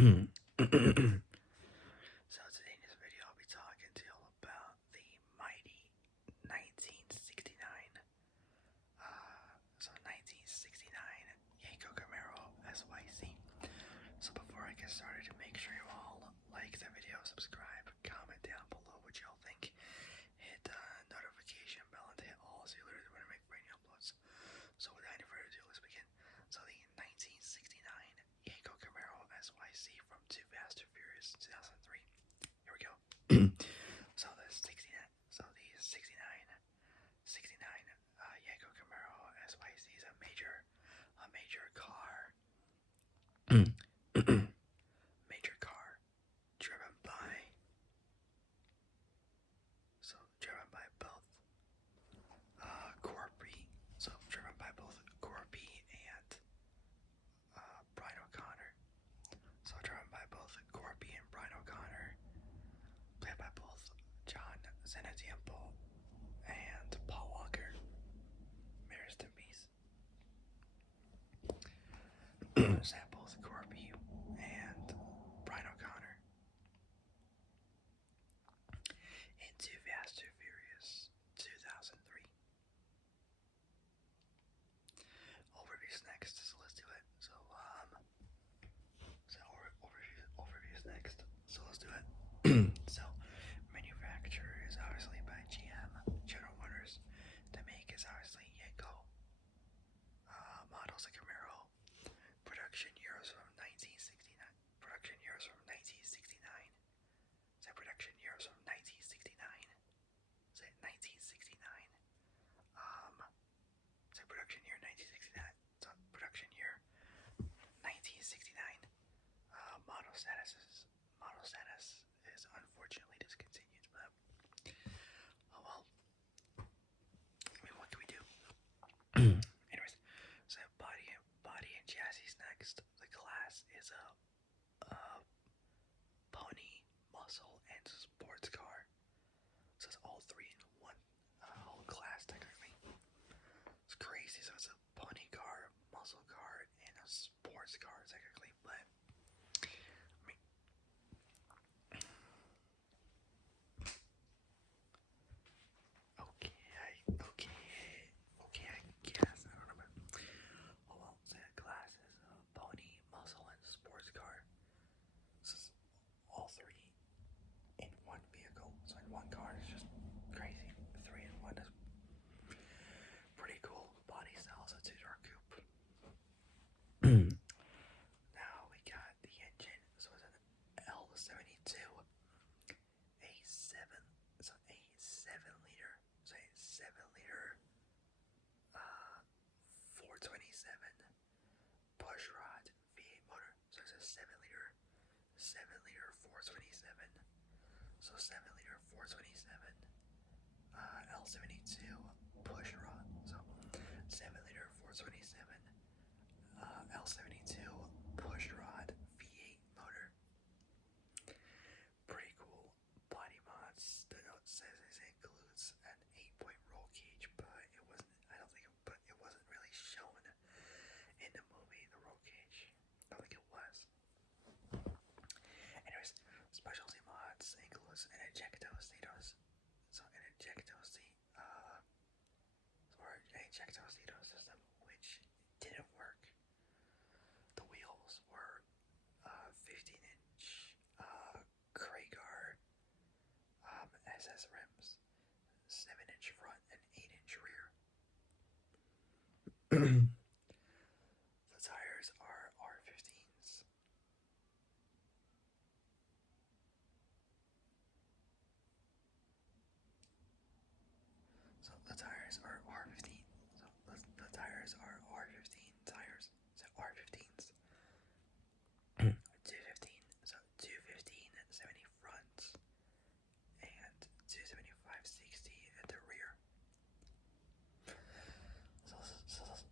So today in this video I'll be talking to y'all about the mighty 1969. 1969 Yenko Camaro SYC. So before I get started, make sure you all like the video, subscribe, comment down below what y'all think. Hit the notification bell and hit all so you literally when I make brand new uploads. So without any further ado, let's begin. So the 1969 Yenko Camaro SYC from Too Fast Too Furious 2003. Here we go. So the 69, so the 69 Yenko Camaro SYC is a major car, major car driven by, driven by both Corby, driven by both Corby and Brian O'Connor. So driven by both Corby and Brian O'Connor, played by both John Zenatiempo and Paul Walker. Rest in peace. Both Corby and Brian O'Connor in Too Fast Too Furious 2003. Overview's next, so let's do it. Overview's next, so let's do it. So, manufacturer is obviously by GM, General Motors. The make is obviously Yenko. Models a Camaro. Production years from 1969. Production years from 1969. Say production years from 1969. Say 1969. Say production year 1969. So production year 1969. Model status is unfortunately discontinued, but oh well. I mean, what can we do? Anyways, so body and chassis next. The class is a pony, muscle, and sports car. So it's all three in one whole class technically. It's crazy. So it's a pony car, muscle car, and a sports car technically, but I mean, okay, I guess. I don't know. Oh well, so the class is a pony, muscle, and sports car. So it's all three in one vehicle. So in one car is just crazy. Three in one is pretty cool. Body style is a two-door coupe. Now we got the engine. So it's an L72 A7. So a 7 liter. So a 7 liter 427 push rod V8 motor. So it's a 7 liter 427. So 7 liter 427 L72 push rod. So 7 liter 427 L72 push rod V8 motor. Pretty cool. Body mods. The note says it includes an 8-point roll cage, but it wasn't. I don't think. But it wasn't really shown in the movie. The roll cage. I don't think it was. Anyways, specialty mods includes an ejecto seatos. So an ejecto seat, or an ejecto seato system, which didn't work. The wheels were 15-inch Kragar SS rims, 7-inch front and 8-inch rear. The tires are R15s. So the tires are R15. So the tires are R15 tires. So R15s. 215. So 215 70 front and 275 60 at the rear. So those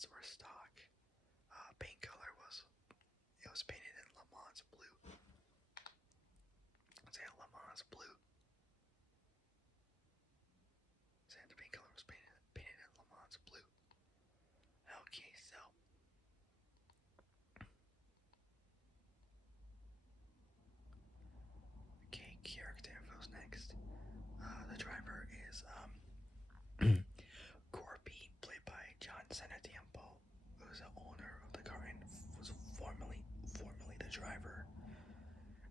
Mans were stock. Paint color was painted in Le Mans blue. Let's say Le Mans blue. Say the paint color was painted in Le Mans blue. Okay, so character info's next. The driver is Corby, played by John Senatiempo, who's the owner of the car and was formerly the driver.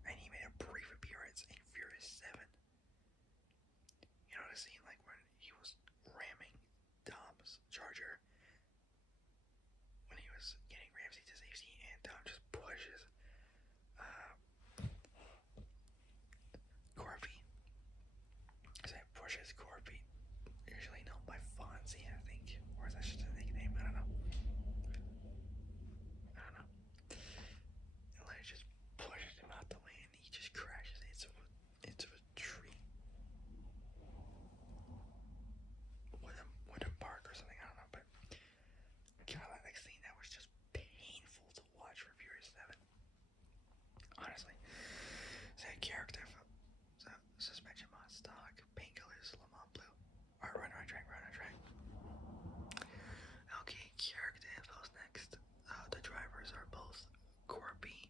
And he made a brief appearance in Furious 7. You know the scene like when he was ramming Dom's Charger when he was getting Ramsey to safety and Dom just pushes Corby. So he pushes Corby, usually known by Fonzie, I think, or is that just a nickname? I don't know. And like just pushes him out the way, and he just crashes into a tree. Wooden park or something, I don't know, but kind of like scene that was just painful to watch for Furious 7. Honestly, say character, so suspension mod stock, paint colors, Le Mans blue. Alright, run on track. Okay, character info's next. The drivers are both Corby,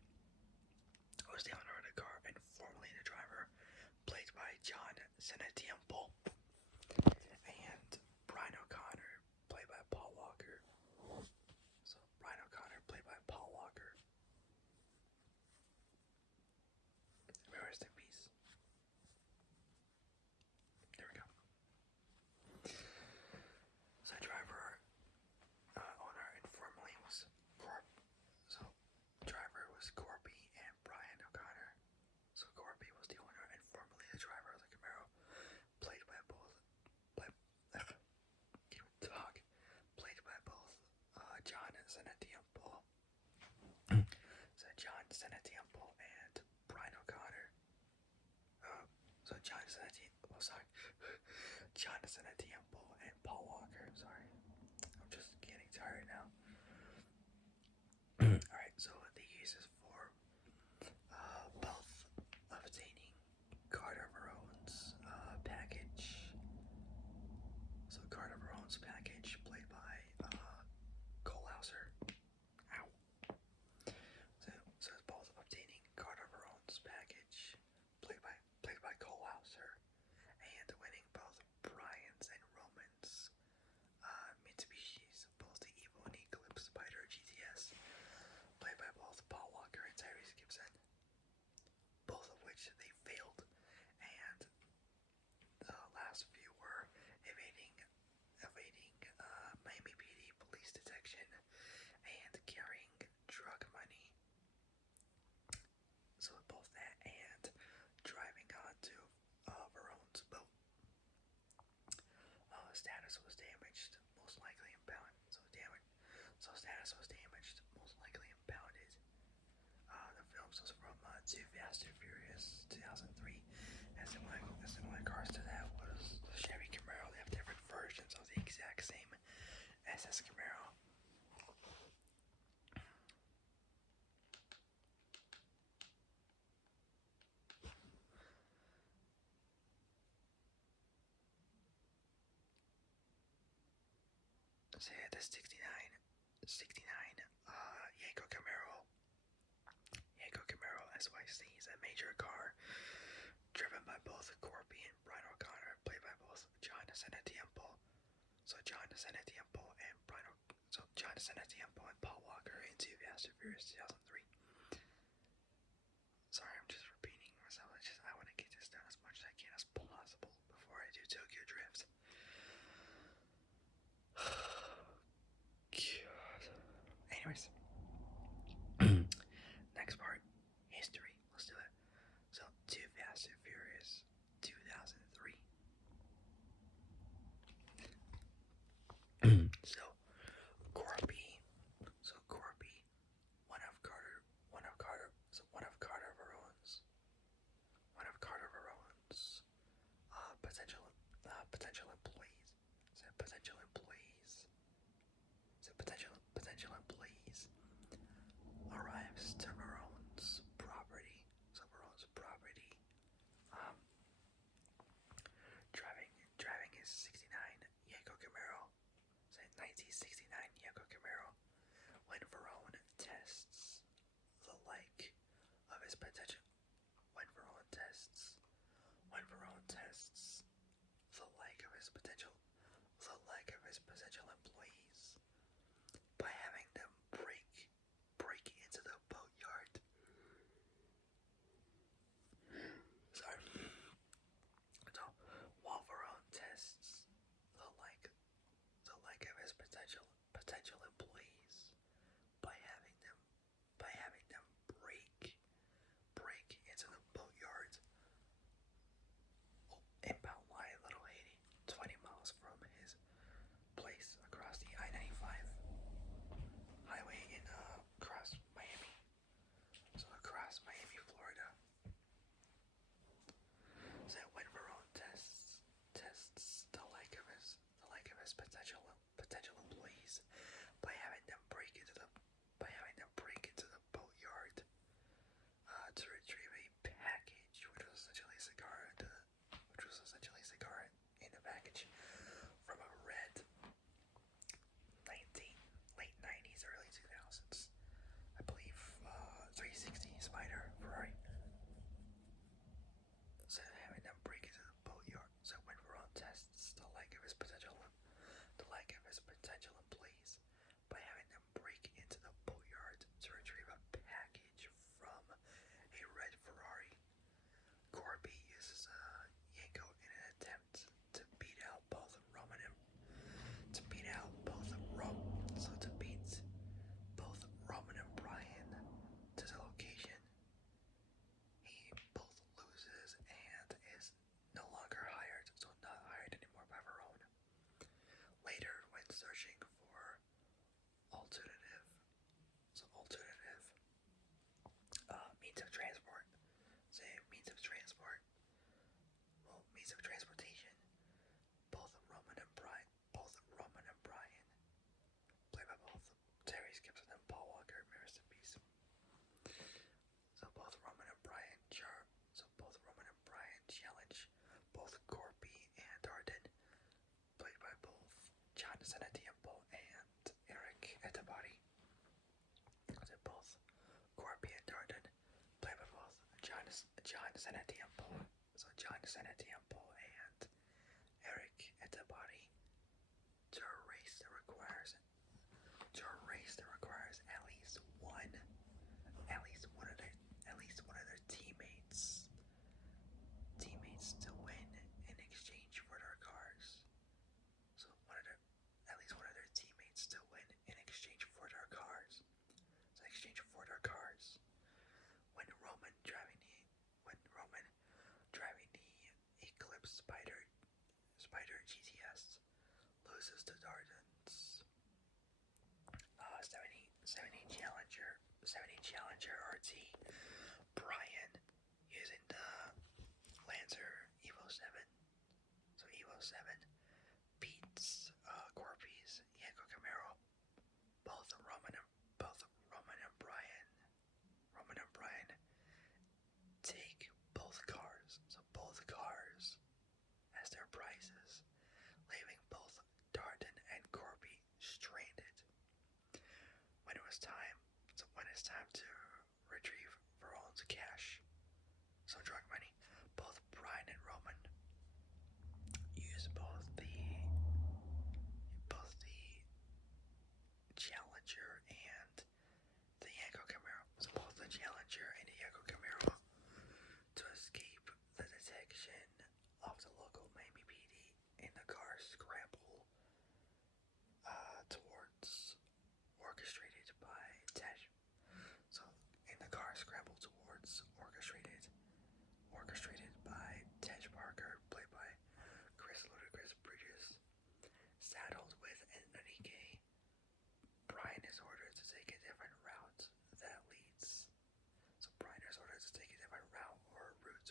who was the owner of the car and formerly the driver, played by John Senatiempo, and Brian O'Connor, played by Paul Walker. So Brian O'Connor, played by Paul Walker. Rest in peace. There we go. So driver, owner, and formerly was So driver was Corby and Brian O'Connor. So Corby was the owner and formerly the driver of the Camaro, played by both John Senatiempo. So John Senatiempo and Brian O'Connor. John Senatiempo and Paul Walker. Sorry, I'm just getting tired now. Alright, so the uses for both obtaining Carter Verone's package. So Carter Verone's package, played by Cole Hauser. Ow. So it's both obtaining Carter Verone's package, played by Cole Hauser, and winning both Brian's and Roman's Mitsubishis, both the Evo and Eclipse Spider GTS, played by both Paul Walker and Tyrese Gibson, both of which they failed, and the last few were evading Miami PD police detection and carrying drug money. So both that and driving onto Verone's boat. Status was damaged, most likely impounded. So status was damaged, most likely impounded. The films was from Too Fast, Too Furious 2003. And similar cars to that was the Chevy Camaro. They have different versions of the exact same SS Camaro. So yeah, the 69 Yenko Camaro SYC is a major car driven by both Corby and Brian O'Connor, played by both John Senatiempo. So John Senatiempo and Paul Walker in Too Fast, Too Furious 2003. Sorry, I'm just repeating myself. I want to get this done as much as I can as possible before I do Tokyo Drift. God. Anyways. Next part. History. Let's do it. So, Too Fast, Too Furious 2003. So Corby, potential employees. Senatiempo and Eric at the body. They're both Corby and Darden, played by both John Senatiempo. So John Senatiempo and Eric at the body. To erase that requires at least one of their teammates to win in exchange for their cars. So at least one of their teammates to win in exchange for their cars. So exchange for their cars. When Roman driving the Eclipse Spider GTS loses to Darden's 70 Challenger RT. Brian using the Lancer Evo 7. So Evo 7 beats Corby's Yenko Camaro. Both Roman and Brian take both cars. So both cars as their prizes, leaving both Darden and Corby stranded. When it's time to retrieve Veron's cash, so drug money, both Brian and Roman use both the Challenger and the Yenko Camaro. So both the Challenger and the Yenko Camaro to escape the detection of the local Miami PD in the car scramble towards orchestrated by Tej. So in the car scramble towards orchestrated by Tej Parker, played by Chris Ludacris Bridges, saddled with Enrique. Brian is ordered to take a different route that leads. So Brian is ordered to take a different route or route,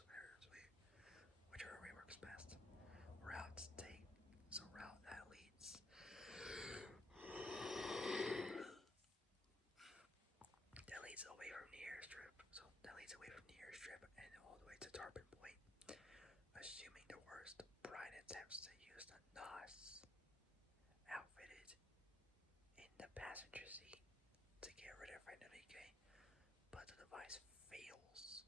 whichever way works best. Route that leads away from the airstrip. So that leads away from the airstrip and all the way to Tarpon Point. Assuming the worst, Brian attempts to use the NOS outfitted in the passenger seat to get rid of Enrique, but the device fails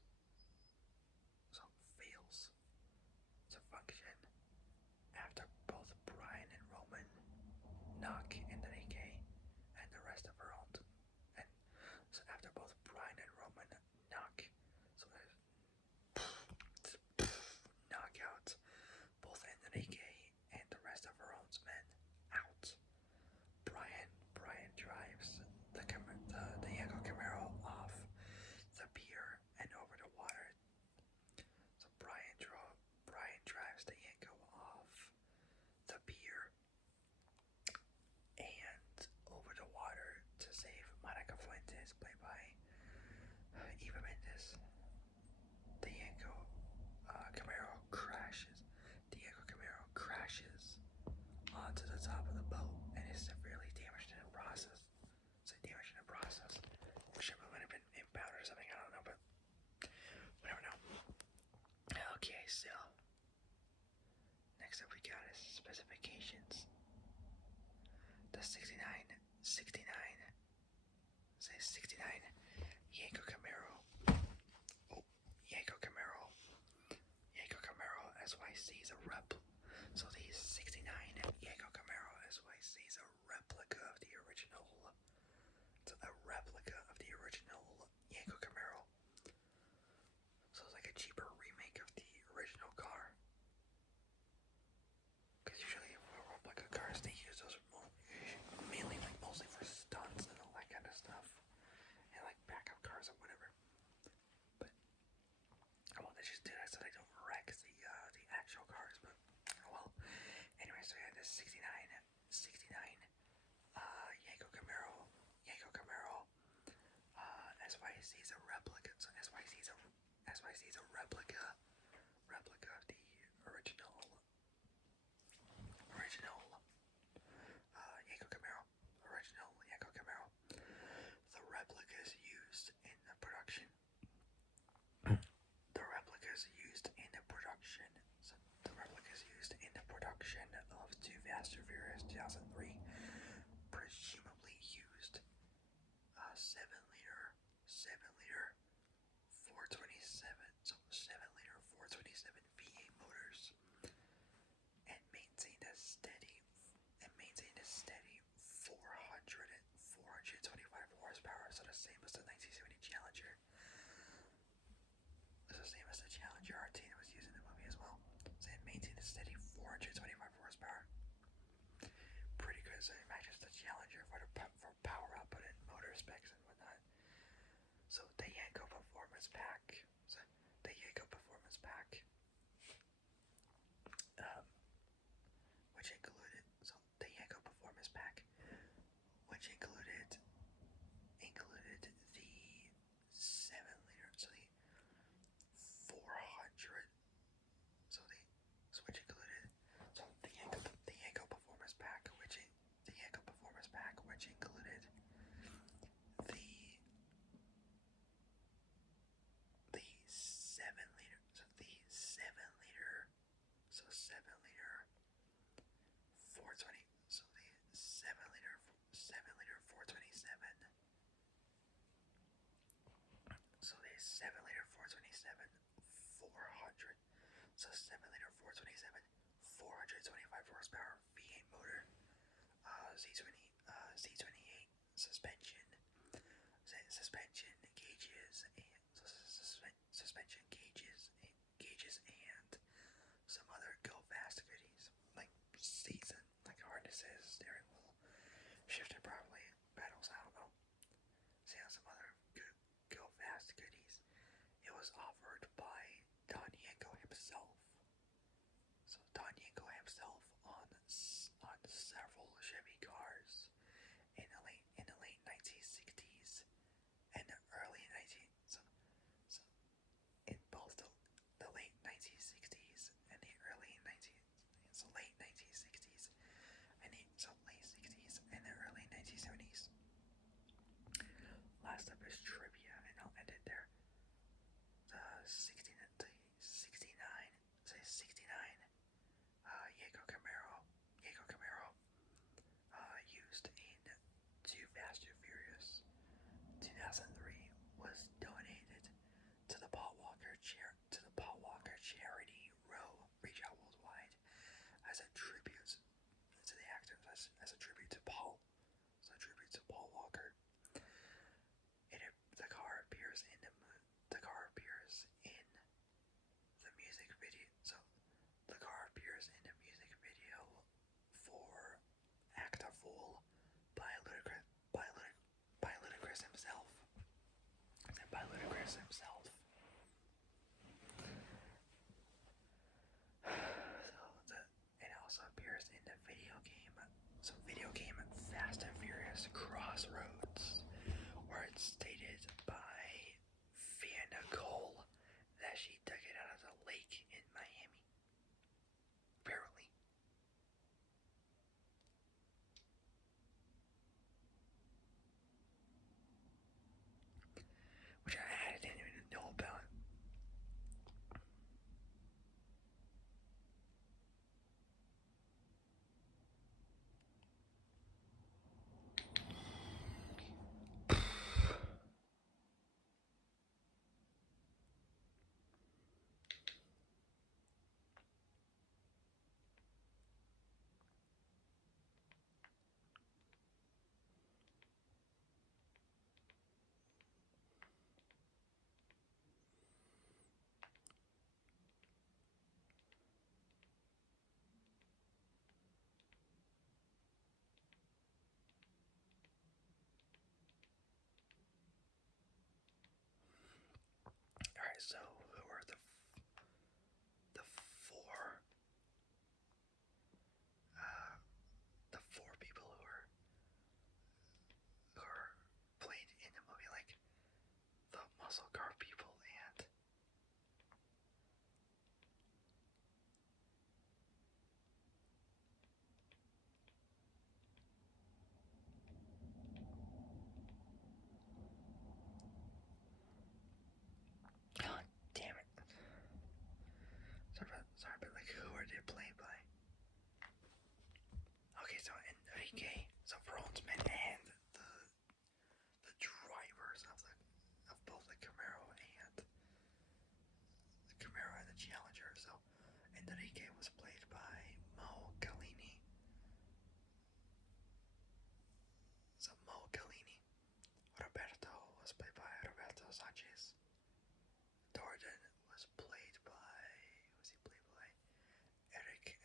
to function after both Brian and Roman knock Enrique and the rest of her own. And so after both Brian and Roman knock out both Enrique and the rest of her own men out, Brian drives the Yenko Camaro off the pier and over the water. So Brian drives the Yenko off the pier and over the water to save Monica Fuentes, played by Eva Mendes. The Yenko Camaro crashes onto the top of the boat and is severely damaged in the process. Ship might have been impounded or something, I don't know, but we never know. Okay, so next up we got is specifications. The 69 Yenko Camaro. Yenko Camaro SYC is a So these 69 Yenko Camaro SYC is a replica of the original. It's a replica of the original Yenko Camaro. So it's like a cheaper remake of the original car. Because usually for replica cars, they use those mainly mostly for stunts and all that kind of stuff. And like backup cars or whatever. But well, they just do that so they don't wreck the actual cars. But well, anyway, so yeah, this 69 Yenko Camaro SYC is a replica. So SYC is a replica of the original Yenko Camaro. The replicas used in the production. The replicas used in the production of Too Fast, Too Furious 2003 425 horsepower. Pretty good, so it matches the Challenger for power output and motor specs and whatnot. So the Yenko Performance Pack. Which included the 7-liter, so the 400, so the which included the Yenko Performance Pack, which included the 7-liter, so 7-liter 420, so the 7-liter 427, so the 7-liter 427 400, so 7-liter 427 425 horsepower V8 motor, Z28 suspension gauges and some other go fast goodies like seats and like harnesses, steering wheel, shifted properly, pedals, I don't know. So yeah, some other good go fast goodies. It was offered by Don Yenko himself. So Don Yenko himself on several Chevy cars in the late 1960s and the early 19 so in both the late 1960s and the early 1960s and the late 60s and the early 1970s. Last up is trivia, and I'll end it there. The 69 Yenko Camaro used in Too Fast, Too Furious 2003 was donated to the Paul Walker Charity Reach Out Worldwide as a tribute to the actor, as a tribute to Paul, Walker. The car appears in the music video. So the car appears in the music video for "Act a Fool" by Ludacris himself. It also appears in the video game. So video game Fast and Furious Crossroads, where it's stated by Fiona Cole that she dug it out of the lake in Miami. Apparently. Which I didn't even know about. Alright, so who are the four people who are played in the movie, like the muscle car people and God damn it. Sorry, but like who are they played by? Okay, so A.K.A. so Bronzeman and the drivers of both the Camaro and the Challenger. So Enrique was played by Mo Galini. Roberto was played by Roberto Sanchez. Jordan was played by Eric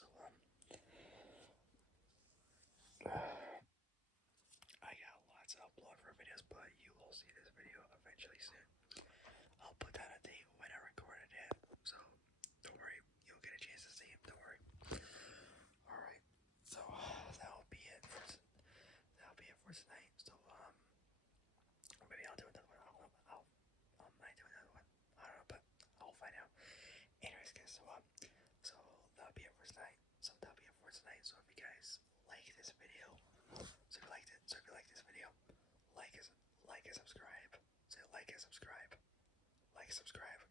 So I got lots to upload for videos, but you will see this video eventually soon. I'll put down a date when I recorded it, so don't worry, you'll get a chance to see it. Don't worry. All right, so that'll be it for tonight. So maybe I'll do another one. I might do another one. I don't know, but I'll find out. Anyways, guys, so that'll be it for tonight. So if you guys like this video, so if you like this video, like and subscribe. So like and subscribe.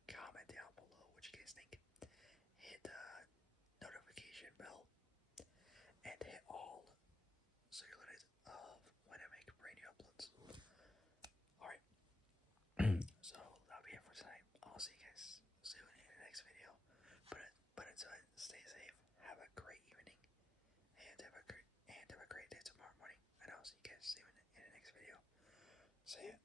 Comment down below what you guys think. Hit the notification bell and hit all so you're alerted of when I make brand new uploads. Alright, so that'll be it for tonight. I'll see you guys soon in the next video. But until then, stay safe, have a great evening, and have a great day tomorrow morning. And I'll see you guys soon in the next video. See ya.